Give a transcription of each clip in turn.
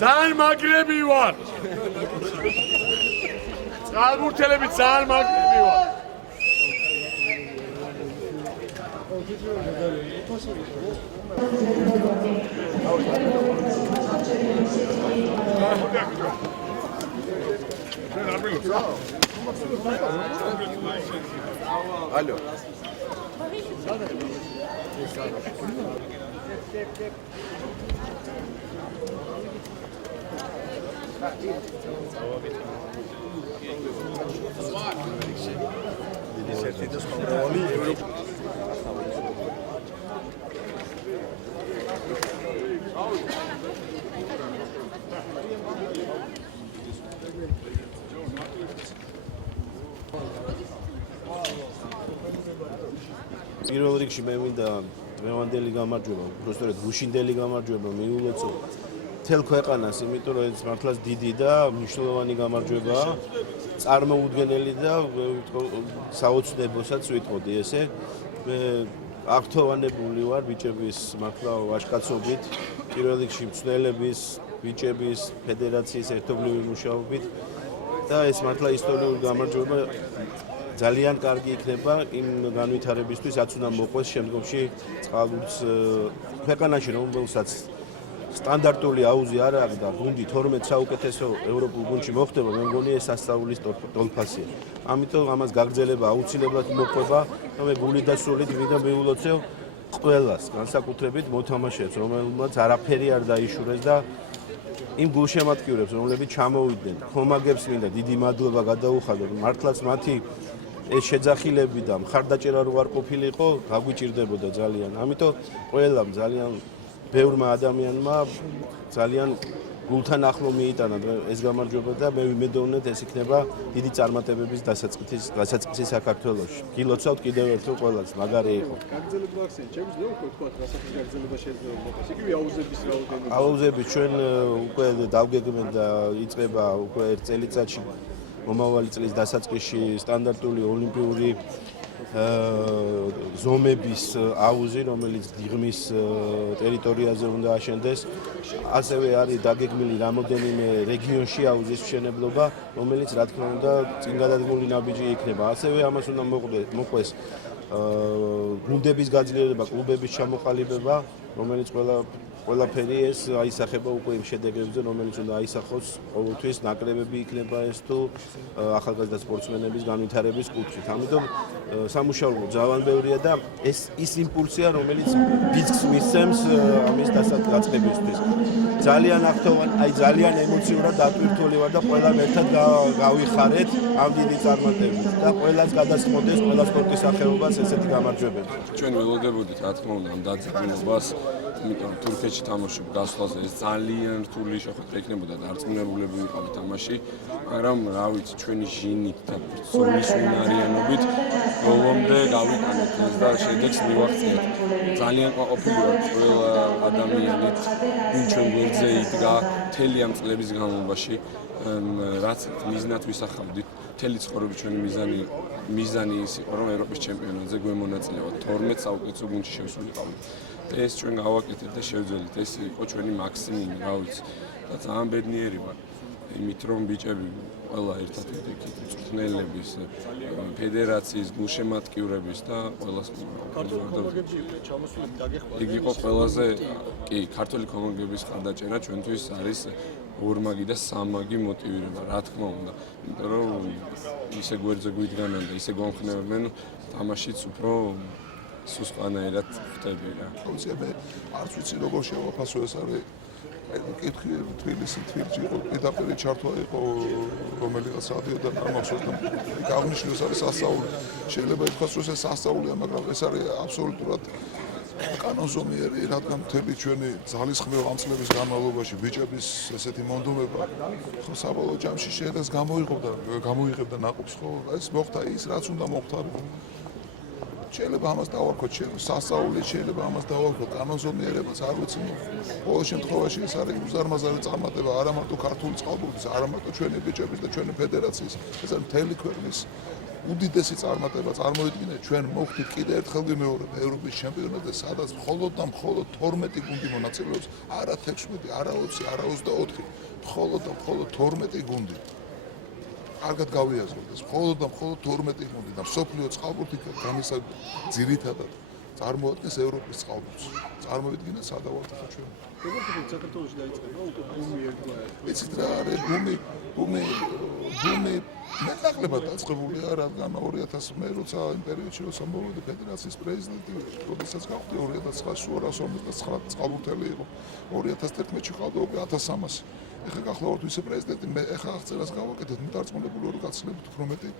ძალიან მაგრები ვარ. წყალბურთელები ძალიან მაგრები ვარ. Алло. პირველ რიგში მე მინდა დღევანდელი გამარჯვება, უბრალოდ გუშინდელი გამარჯვება მიულოცო მთელ ქვეყანას, იმიტომ რომ ეს მართლაც დიდი და მნიშვნელოვანი გამარჯვებაა, წარმოუდგენელი და საოცნებოსაც ვიტყოდი ესე. მე აღთოვანებული ვარ ბიჭების მართლა ვაჟკაცობით, პირველ რიგში მცველების, ბიჭების, ფედერაციის ერთობლივი მუშაობით და ეს მართლა ისტორიული გამარჯვება ძალიან კარგი იქნება იმ განვითარებისთვის, რაც უნდა მოყვეს შემდგომში წყალბურთს ქვეყანაში, რომელსაც სტანდარტული აუზი არ აქვს და გუნდი 12 საუკეთესო ევროპულ გუნდში მოხდება, მე მგონი ეს სასწაულის ტოლფასია. ამიტომ ამას გაგრძელება აუცილებლად მოყვება და მე გული და სულით მინდა მიულოცევ ყველას, განსაკუთრებით მოთამაშეებს, რომელმაც არაფერი არ დაიშურეს და იმ გულშემატკივრებს, რომლებიც ჩამოვიდნენ, ხომაგებს მინდა დიდი მადლობა გადაუხადოთ, მართლაც მათი ეს შეძახილები და მხარდაჭერა რო არ ყოფილიყო, გაგვიჭირდებოდა ძალიან. ამიტომ ყველამ ძალიან ბევრმა ადამიანმა ძალიან გულთან ახლო მიიტანა ეს გამარჯვება და მე ვიმედოვნებ ეს იქნება დიდი წარმატებების დასაწყისი საქართველოში. გილოცავთ კიდევ ერთხელ ყველას, მაგარი იყო. გაგრძელება ახსენე, შემიძლია უკვე თქვა რასათვის გაგრძელება შეიძლება მოხდეს. იგივე აუზების რაოდენობა. აუზები ჩვენ უკვე დავგეგმეთ და იწყება უკვე ერთ წელიწადში მომავალი წლის დასაწყისში სტანდარტული ოლიმპიური ზომების აუზი, რომელიც დიღმის ტერიტორიაზე უნდა აშენდეს. ასევე არის დაგეგმილი რამოდენიმე რეგიონში აუზის მშენებლობა, რომელიც რა თქმა უნდა წინ გადადგმული ნაბიჯი იქნება. ასევე ამას უნდა მოყვეს გუნდების გაძლიერება, კლუბების ჩამოყალიბება, რომელიც ყველაფერი ეს აისახება უკვე იმ შედეგებზე, რომელიც უნდა აისახოს ყოველთვის ნაკრებები იქნება ეს თუ ახალგაზრდა სპორტსმენების განვითარების კუთხით. ამიტომ სამუშაო ძალიან ბევრია და ეს ის იმპულსია, რომელიც ბიძგს მისცემს ამის დაწყებისთვის. ძალიან აღთოვანი, ძალიან ემოციურად დატვირთული ვარ და ყველამ ერთად გავიხარეთ ამ დიდი წარმატებით და ყველას გადასწყვეტეს ყველა სპორტის სახეობას ესეთი გამარჯვებები. ჩვენ ველოდებოდით რა თქმა უნდა ამ დაძაბულობას, იმიტომ რომ თურქეთში თამაშობ გასვლაზე ეს ძალიან რთული შეხვედრა იქნებოდა და არწმუნებულები ვიყავით თამაში, მაგრამ რა ვიცი, ჩვენი ჟინით და სულის უნარიანობით ბოლომდე გავიტანეთ ეს და შედეგს მივაღწიეთ. ძალიან ყოფილი ვარ ყველა ადამიანით, ვინ ჩვენ გვერდზე იდგა მთელი ამ წლების განმავლობაში, რაც მიზნად ვისახავდით. მთელი ცხოვრების ჩვენი მიზანი ის იყო, რომ ევროპის ჩემპიონატზე გვემონაწილეოთ 12 საუკეთესო გუნდში შევსულიყავით. ეს ჩვენ გავაკეთეთ და შევძელით. ეს იყო ჩვენი მაქსიმუმი, რა ვიცი. და ძალიან ბედნიერი ვარ. იმით რომ ბიჭები ყველა ერთად ვიდექით, მწვრთნელების, ფედერაციის, გულშემატკივრების და ყველას იგი იყო ყველაზე კი, ქართული კომანგების ხარდაჭერა ჩვენთვის არის ორმაგი და სამაგი მოტივირება, რა თქმა უნდა. იმიტომ რომ ისე გვერდზე გვიდგანან და ისე გვამხნევებენ, თამაშიც უფრო სუსტანაირად ხდება რა. მე არც ვიცი როგორ შევაფასო ეს არის კითხი თბილისი თბილისში იყო პირდაპირ ჩართვა იყო რომელიღაც რადიოდან ამახსოვს და გავნიშნეს არის სასწაული შეიძლება ითქვას რომ ეს სასწაულია მაგრამ ეს არის აბსოლუტურად კანონზომიერი რადგან მთელი ჩვენი ძალისხმევა ამ წლების განმავლობაში ბიჭების ესეთი მონდომება ხო საბოლოო ჯამში შედეგს გამოიღებდა ნაკობს ხო ეს მოხდა ის რაც უნდა მოხდარიყო შეიძლება ამას დავარქოთ, სასწაულით შეიძლება ამას დავარქოთ, კანონზომიერებას არ ვიცი. ყოველ შემთხვევაში ეს არის უზარმაზარი წარმატება არა მარტო ქართული წყალბურთის, არა მარტო ჩვენი ბიჭების და ჩვენი ფედერაციის, ეს არის მთელი ქვეყნის უდიდესი წარმატება. წარმოვიდგინეთ, ჩვენ მოვხდით კიდე ერთხელ ვიმეორებ ევროპის ჩემპიონატზე, სადაც მხოლოდ და მხოლოდ 12 გუნდი მონაწილეობს, არა 16, არა 20, არა 24, მხოლოდ და მხოლოდ 12 გუნდი. კარგად გავიაზროთ ეს, მხოლოდ და მხოლოდ 12 გუნდი და მსოფლიო წყალბურთი გამისა ძირითადად წარმოადგენს ევროპის წყალბურთს. წარმოვიდგინეთ, სადა ვართ ახლა ჩვენ. როგორ ხდება საქართველოში დაიწყება უკვე ბუმი ერთგვარად? იცით რა არის ბუმი მეტნაკლებად დაწყებულია, რადგან 2000 მე როცა იმ პერიოდში როცა მოვიდი ფედერაციის პრეზიდენტი, როდესაც გავხდი 2859 წყალბურთელი იყო. 2011-ში ყავდა უკვე 1300. ეხლა გახლავართ ვისე პრეზიდენტი, მე ეხლა აღწერას გავაკეთეთ, მიტარწმუნებული ვარ გაცილებით უფრო მეტი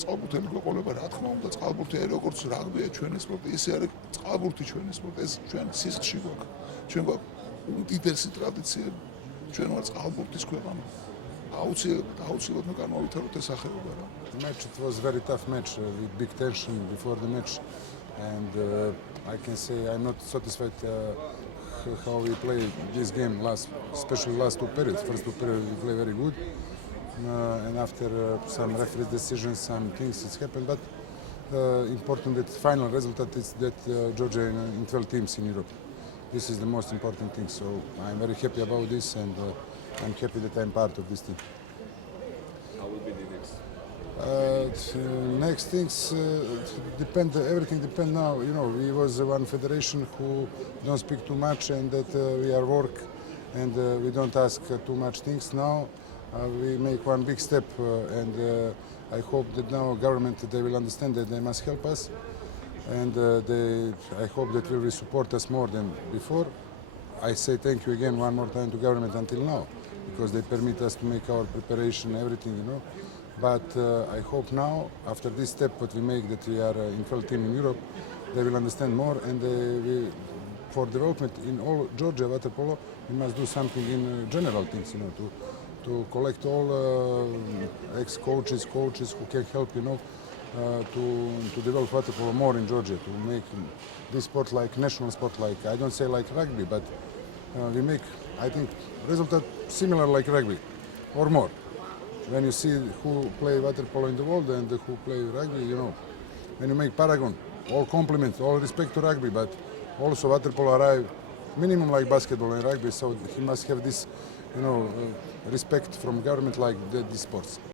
წყალბურთელი გვეყოლება. რა თქმა უნდა, წყალბურთი არის როგორც რაგბია ჩვენი სპორტი, ისე არის წყალბურთი ჩვენი სპორტი, ეს ჩვენ სისხლში გვაქვს. ჩვენ გვაქვს უდიდესი ტრადიციები. ჩვენ ვართ წყალბურთის ქვეყანა. აუცილებლად უნდა განმავითაროთ ეს სახეობა რა. Match, it was very tough match with big tension before the match, and I can say I'm not satisfied how we play this game especially last two periods. First two periods we play very good, and after some referee decisions, some things it's happened. But important that final result is that Georgia in 12 teams in Europe. This is the most important thing. So I'm very happy about this, and I'm happy that I'm part of this team. How will be the next? Next things depend. Everything depend now. You know, we was one federation who don't speak too much, and that we are work, and we don't ask too much things. Now we make one big step, and I hope that now government they will understand that they must help us, and I hope that they will support us more than before. I say thank you again one more time to government until now, because they permit us to make our preparation, everything, you know. But I hope now, after this step what we make, that we are in 12 team in Europe, they will understand more, and for development in all Georgia water polo, we must do something in general things, you know, to collect all ex-coaches, coaches who can help, you know, to develop water polo more in Georgia, to make this sport like national sport, like I don't say like rugby, but we make, I think, result similar like rugby or more. When you see who play water polo in the world and who play rugby, you know, when you make Paragon, all compliments, all respect to rugby, but also water polo arrive minimum like basketball and rugby, so he must have this, you know, respect from government like these sports.